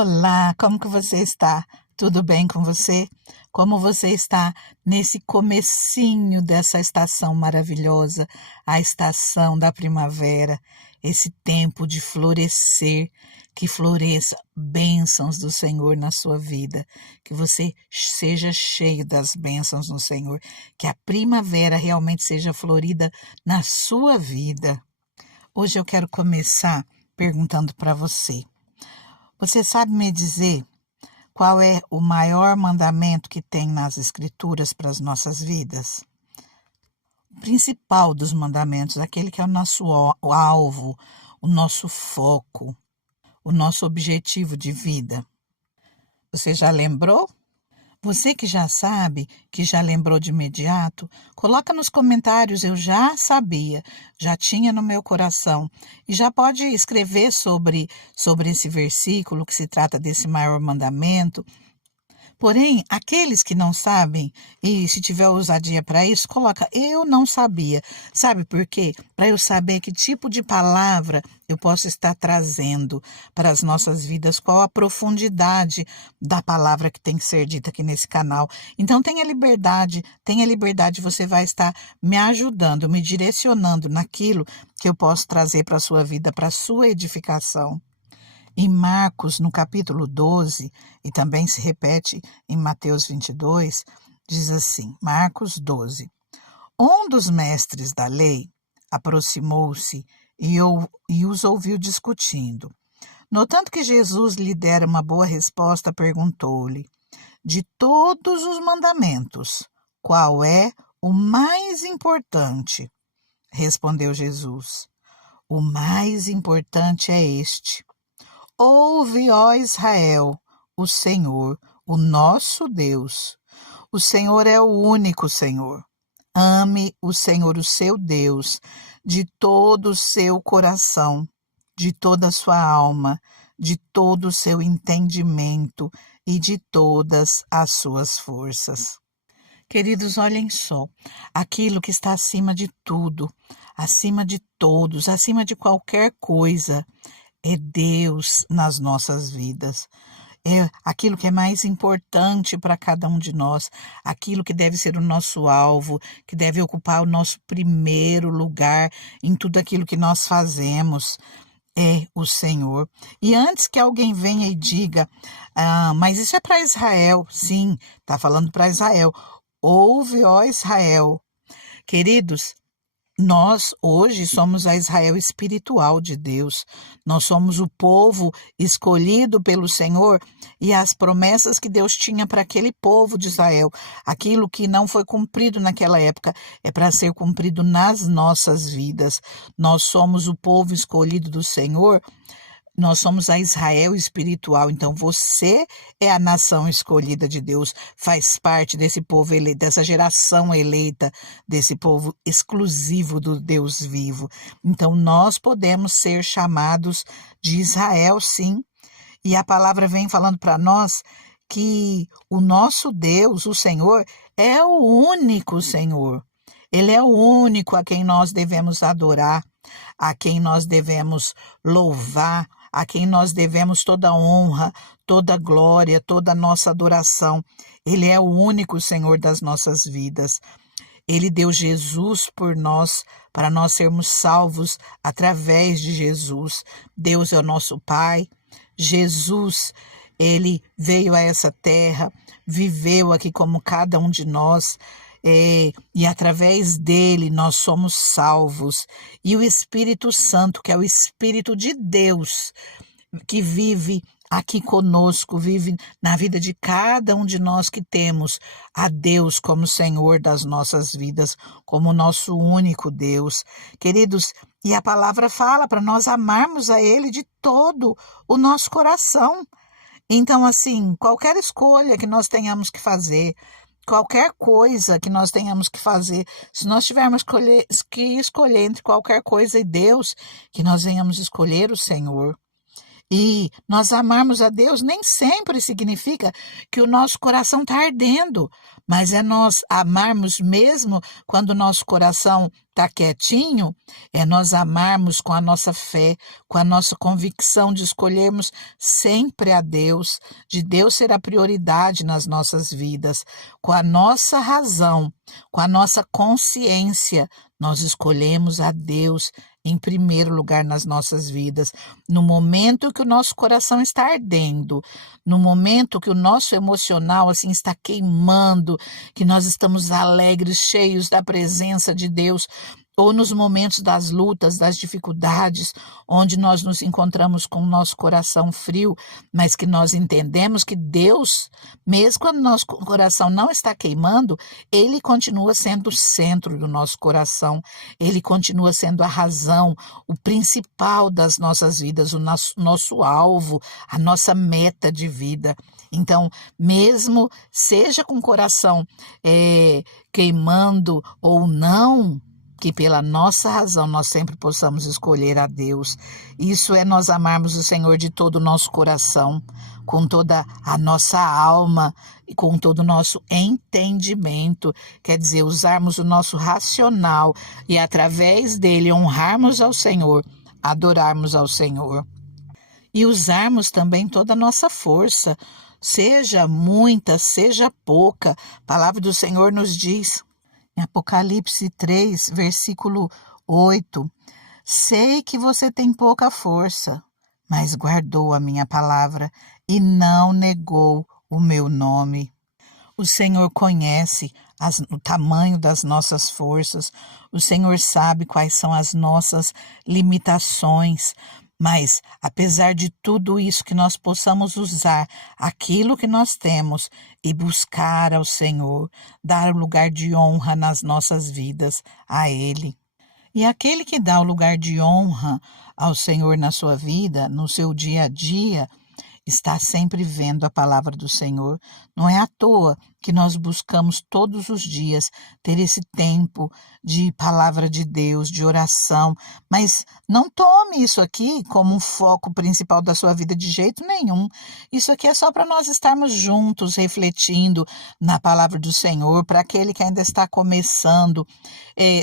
Olá, como que você está? Tudo bem com você? Como você está nesse comecinho dessa estação maravilhosa, a estação da primavera, esse tempo de florescer, que floresça bênçãos do Senhor na sua vida, que você seja cheio das bênçãos no Senhor, que a primavera realmente seja florida na sua vida. Hoje eu quero começar perguntando para você. Você sabe me dizer qual é o maior mandamento que tem nas Escrituras para as nossas vidas? O principal dos mandamentos, aquele que é o nosso alvo, o nosso foco, o nosso objetivo de vida. Você já lembrou? Você que já sabe, que já lembrou de imediato, coloca nos comentários, eu já sabia, já tinha no meu coração. E já pode escrever sobre esse versículo que se trata desse maior mandamento. Porém, aqueles que não sabem, e se tiver ousadia para isso, coloca eu não sabia. Sabe por quê? Para eu saber que tipo de palavra eu posso estar trazendo para as nossas vidas, qual a profundidade da palavra que tem que ser dita aqui nesse canal. Então tenha liberdade, você vai estar me ajudando, me direcionando naquilo que eu posso trazer para a sua vida, para a sua edificação. Em Marcos, no capítulo 12, e também se repete em Mateus 22, diz assim, Marcos 12. Um dos mestres da lei aproximou-se e os ouviu discutindo. Notando que Jesus lhe dera uma boa resposta, perguntou-lhe, de todos os mandamentos, qual é o mais importante? Respondeu Jesus, o mais importante é este. Ouve, ó Israel, o Senhor, o nosso Deus. O Senhor é o único Senhor. Ame o Senhor, o seu Deus, de todo o seu coração, de toda a sua alma, de todo o seu entendimento e de todas as suas forças. Queridos, olhem só, aquilo que está acima de tudo, acima de todos, acima de qualquer coisa, é Deus nas nossas vidas. É aquilo que é mais importante para cada um de nós, aquilo que deve ser o nosso alvo, que deve ocupar o nosso primeiro lugar em tudo aquilo que nós fazemos. É o Senhor. E antes que alguém venha e diga, mas isso é para Israel. Sim, está falando para Israel. Ouve, ó Israel. Queridos, nós hoje somos a Israel espiritual de Deus. Nós somos o povo escolhido pelo Senhor e as promessas que Deus tinha para aquele povo de Israel, aquilo que não foi cumprido naquela época, é para ser cumprido nas nossas vidas. Nós somos o povo escolhido do Senhor. Nós somos a Israel espiritual, então você é a nação escolhida de Deus, faz parte desse povo eleito, dessa geração eleita, desse povo exclusivo do Deus vivo. Então nós podemos ser chamados de Israel, sim. E a palavra vem falando para nós que o nosso Deus, o Senhor, é o único Senhor. Ele é o único a quem nós devemos adorar, a quem nós devemos louvar, a quem nós devemos toda honra, toda glória, toda nossa adoração. Ele é o único Senhor das nossas vidas. Ele deu Jesus por nós, para nós sermos salvos através de Jesus. Deus é o nosso Pai. Jesus, ele veio a essa terra, viveu aqui como cada um de nós, e através dele nós somos salvos. E o Espírito Santo, que é o Espírito de Deus, que vive aqui conosco, vive na vida de cada um de nós que temos a Deus como Senhor das nossas vidas, como nosso único Deus. Queridos, e a palavra fala para nós amarmos a Ele de todo o nosso coração. Então, assim, qualquer escolha que nós tenhamos que fazer, qualquer coisa que nós tenhamos que fazer, se nós tivermos que escolher entre qualquer coisa e Deus, que nós venhamos escolher o Senhor. E nós amarmos a Deus nem sempre significa que o nosso coração está ardendo, mas é nós amarmos mesmo quando o nosso coração está quietinho, é nós amarmos com a nossa fé, com a nossa convicção de escolhermos sempre a Deus, de Deus ser a prioridade nas nossas vidas, com a nossa razão, com a nossa consciência, nós escolhemos a Deus em primeiro lugar nas nossas vidas. No momento que o nosso coração está ardendo, no momento que o nosso emocional assim está queimando, que nós estamos alegres, cheios da presença de Deus, ou nos momentos das lutas, das dificuldades, onde nós nos encontramos com o nosso coração frio, mas que nós entendemos que Deus, mesmo quando nosso coração não está queimando, Ele continua sendo o centro do nosso coração, Ele continua sendo a razão, o principal das nossas vidas, o nosso alvo, a nossa meta de vida. Então, mesmo seja com o coração queimando ou não, que pela nossa razão nós sempre possamos escolher a Deus. Isso é nós amarmos o Senhor de todo o nosso coração, com toda a nossa alma e com todo o nosso entendimento. Quer dizer, usarmos o nosso racional e através dele honrarmos ao Senhor, adorarmos ao Senhor. E usarmos também toda a nossa força, seja muita, seja pouca. A palavra do Senhor nos diz, em Apocalipse 3, versículo 8, sei que você tem pouca força, mas guardou a minha palavra e não negou o meu nome. O Senhor conhece o tamanho das nossas forças, o Senhor sabe quais são as nossas limitações, mas, apesar de tudo isso, que nós possamos usar aquilo que nós temos e buscar ao Senhor, dar o lugar de honra nas nossas vidas a Ele. E aquele que dá o lugar de honra ao Senhor na sua vida, no seu dia a dia, está sempre vendo a palavra do Senhor. Não é à toa que nós buscamos todos os dias ter esse tempo de palavra de Deus, de oração, mas não tome isso aqui como um foco principal da sua vida de jeito nenhum. Isso aqui é só para nós estarmos juntos, refletindo na palavra do Senhor, para aquele que ainda está começando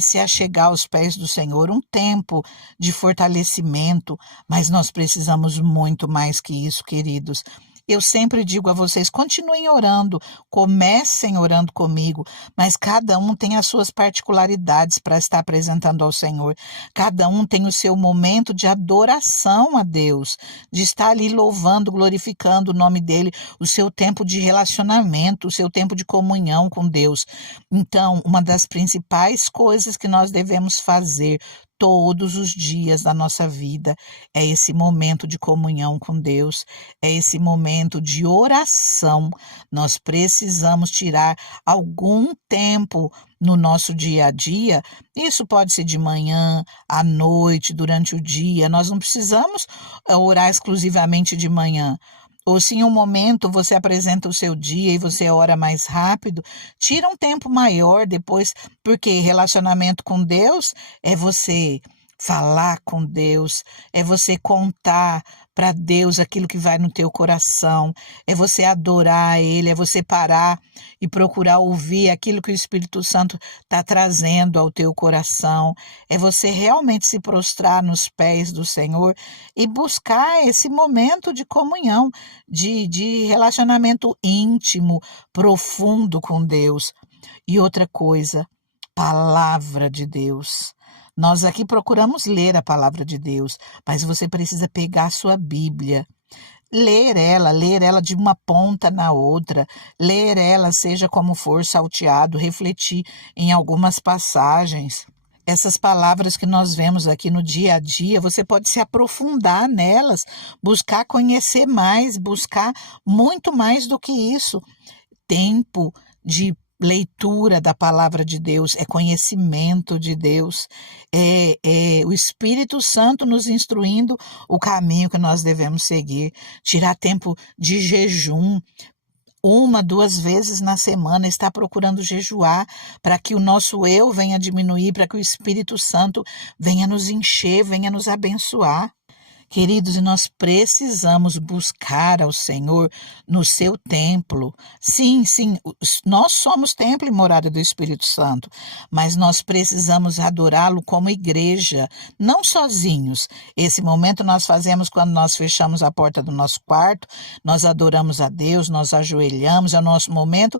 se achegar aos pés do Senhor, um tempo de fortalecimento, mas nós precisamos muito mais que isso, queridos. Eu sempre digo a vocês, continuem orando, comecem orando comigo, mas cada um tem as suas particularidades para estar apresentando ao Senhor. Cada um tem o seu momento de adoração a Deus, de estar ali louvando, glorificando o nome dEle, o seu tempo de relacionamento, o seu tempo de comunhão com Deus. Então, uma das principais coisas que nós devemos fazer todos os dias da nossa vida é esse momento de comunhão com Deus, é esse momento de oração. Nós precisamos tirar algum tempo no nosso dia a dia. Isso pode ser de manhã, à noite, durante o dia. Nós não precisamos orar exclusivamente de manhã. Ou se em um momento você apresenta o seu dia e você ora mais rápido, tira um tempo maior depois, porque relacionamento com Deus é você falar com Deus, é você contar para Deus aquilo que vai no teu coração, é você adorar Ele, é você parar e procurar ouvir aquilo que o Espírito Santo está trazendo ao teu coração, é você realmente se prostrar nos pés do Senhor e buscar esse momento de comunhão, de relacionamento íntimo, profundo com Deus. E outra coisa, palavra de Deus. Nós aqui procuramos ler a palavra de Deus, mas você precisa pegar a sua Bíblia, ler ela de uma ponta na outra, ler ela seja como for salteado, refletir em algumas passagens. Essas palavras que nós vemos aqui no dia a dia, você pode se aprofundar nelas, buscar conhecer mais, buscar muito mais do que isso. Tempo de leitura da palavra de Deus, é conhecimento de Deus, é o Espírito Santo nos instruindo o caminho que nós devemos seguir, tirar tempo de jejum, 1, 2 vezes na semana, estar procurando jejuar para que o nosso eu venha diminuir, para que o Espírito Santo venha nos encher, venha nos abençoar. Queridos, e nós precisamos buscar ao Senhor no seu templo. Sim, sim, nós somos templo e morada do Espírito Santo, mas nós precisamos adorá-lo como igreja, não sozinhos. Esse momento nós fazemos quando nós fechamos a porta do nosso quarto, nós adoramos a Deus, nós ajoelhamos, é o nosso momento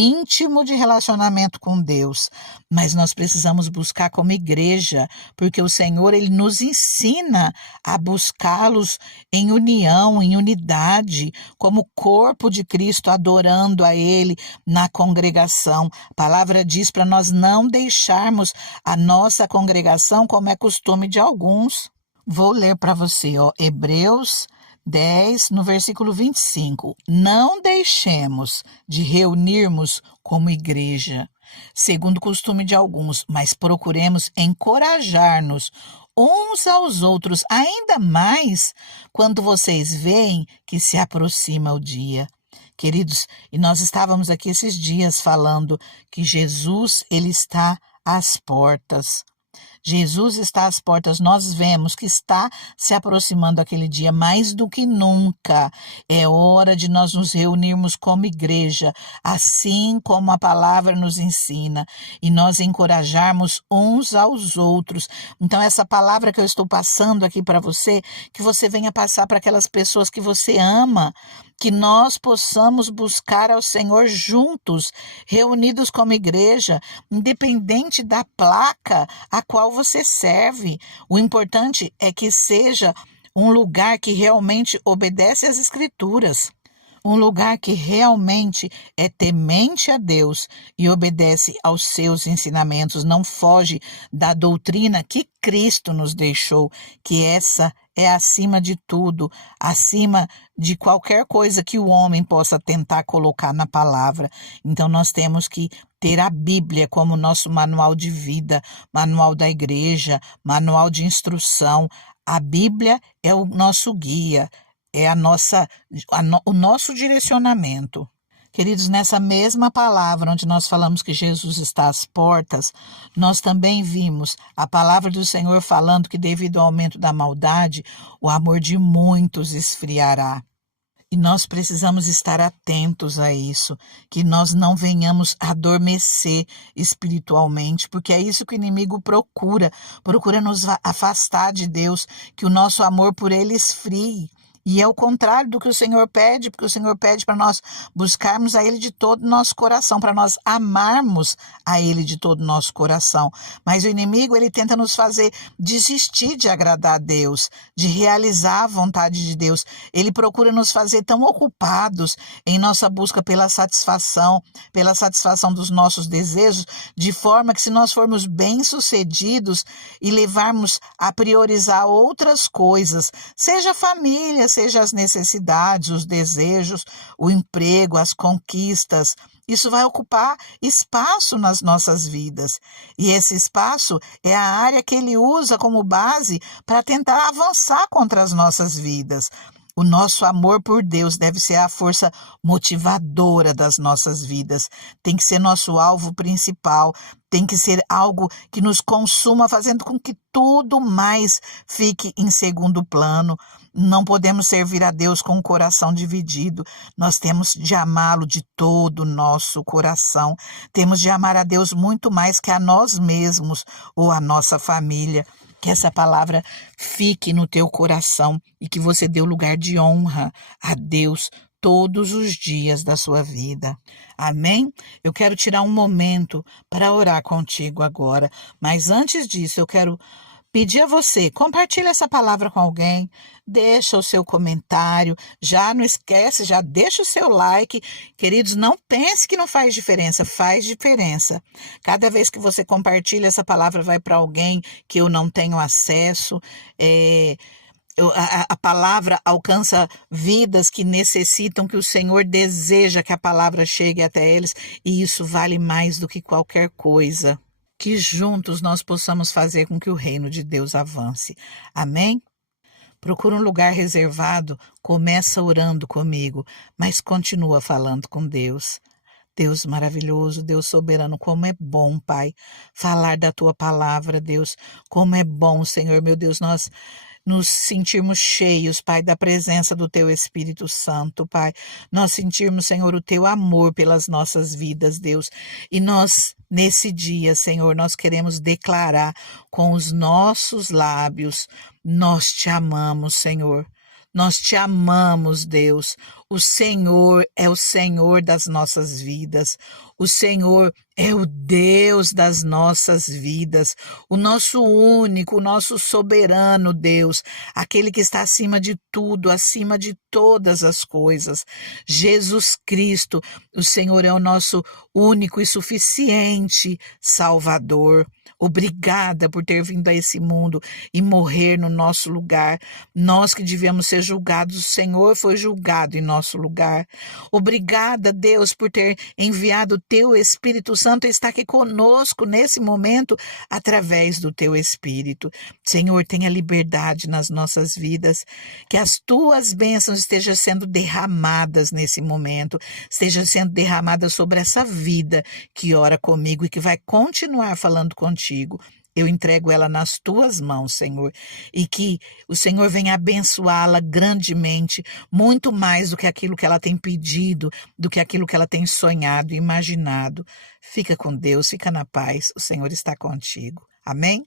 íntimo de relacionamento com Deus, mas nós precisamos buscar como igreja, porque o Senhor ele nos ensina a buscá-los em união, em unidade, como corpo de Cristo adorando a ele na congregação. A palavra diz para nós não deixarmos a nossa congregação como é costume de alguns. Vou ler para você, Hebreus 10, no versículo 25. Não deixemos de reunirmos como igreja, segundo o costume de alguns, mas procuremos encorajar-nos uns aos outros, ainda mais quando vocês veem que se aproxima o dia. Queridos, e nós estávamos aqui esses dias falando que Jesus, ele está às portas. Jesus está às portas, nós vemos que está se aproximando aquele dia mais do que nunca. É hora de nós nos reunirmos como igreja, assim como a palavra nos ensina, e nós encorajarmos uns aos outros. Então, essa palavra que eu estou passando aqui para você, que você venha passar para aquelas pessoas que você ama, que nós possamos buscar ao Senhor juntos, reunidos como igreja, independente da placa a qual você serve. O importante é que seja um lugar que realmente obedece às Escrituras. Um lugar que realmente é temente a Deus e obedece aos seus ensinamentos, não foge da doutrina que Cristo nos deixou, que essa é acima de tudo, acima de qualquer coisa que o homem possa tentar colocar na palavra. Então nós temos que ter a Bíblia como nosso manual de vida, manual da igreja, manual de instrução. A Bíblia é o nosso guia, é o nosso direcionamento. Queridos, nessa mesma palavra onde nós falamos que Jesus está às portas, nós também vimos a palavra do Senhor falando que devido ao aumento da maldade, o amor de muitos esfriará. E nós precisamos estar atentos a isso, que nós não venhamos adormecer espiritualmente, porque é isso que o inimigo procura nos afastar de Deus, que o nosso amor por ele esfrie. E é o contrário do que o Senhor pede, porque o Senhor pede para nós buscarmos a Ele de todo o nosso coração, para nós amarmos a Ele de todo o nosso coração. Mas o inimigo, ele tenta nos fazer desistir de agradar a Deus, de realizar a vontade de Deus. Ele procura nos fazer tão ocupados em nossa busca pela satisfação dos nossos desejos, de forma que se nós formos bem-sucedidos e levarmos a priorizar outras coisas, seja a família, seja as necessidades, os desejos, o emprego, as conquistas, isso vai ocupar espaço nas nossas vidas. E esse espaço é a área que ele usa como base para tentar avançar contra as nossas vidas. O nosso amor por Deus deve ser a força motivadora das nossas vidas. Tem que ser nosso alvo principal. Tem que ser algo que nos consuma, fazendo com que tudo mais fique em segundo plano. Não podemos servir a Deus com o coração dividido. Nós temos de amá-lo de todo o nosso coração. Temos de amar a Deus muito mais que a nós mesmos ou a nossa família. Que essa palavra fique no teu coração e que você dê o lugar de honra a Deus todos os dias da sua vida. Amém? Eu quero tirar um momento para orar contigo agora, mas antes disso eu quero pedir a você, compartilhe essa palavra com alguém, deixa o seu comentário, já não esquece, já deixa o seu like. Queridos, não pense que não faz diferença, faz diferença. Cada vez que você compartilha, essa palavra vai para alguém que eu não tenho acesso, a palavra alcança vidas que necessitam, que o Senhor deseja que a palavra chegue até eles, e isso vale mais do que qualquer coisa. Que juntos nós possamos fazer com que o reino de Deus avance. Amém? Procura um lugar reservado, começa orando comigo, mas continua falando com Deus. Deus maravilhoso, Deus soberano, como é bom, Pai, falar da Tua palavra, Deus, como é bom, Senhor, meu Deus, nós nos sentirmos cheios, Pai, da presença do Teu Espírito Santo, Pai. Nós sentirmos, Senhor, o Teu amor pelas nossas vidas, Deus. E nós, nesse dia, Senhor, nós queremos declarar com os nossos lábios: nós te amamos, Senhor. Nós te amamos, Deus. O Senhor é o Senhor das nossas vidas. O Senhor é o Deus das nossas vidas. O nosso único, o nosso soberano Deus. Aquele que está acima de tudo, acima de todas as coisas. Jesus Cristo, o Senhor é o nosso único e suficiente Salvador. Obrigada por ter vindo a esse mundo e morrer no nosso lugar. Nós que devíamos ser julgados, o Senhor foi julgado em nosso lugar. Obrigada, Deus, por ter enviado o Teu Espírito Santo e estar aqui conosco nesse momento através do Teu Espírito. Senhor, tenha liberdade nas nossas vidas, que as Tuas bênçãos estejam sendo derramadas nesse momento, estejam sendo derramadas sobre essa vida que ora comigo e que vai continuar falando contigo. Eu entrego ela nas Tuas mãos, Senhor, e que o Senhor venha abençoá-la grandemente, muito mais do que aquilo que ela tem pedido, do que aquilo que ela tem sonhado e imaginado. Fica com Deus, fica na paz, o Senhor está contigo. Amém?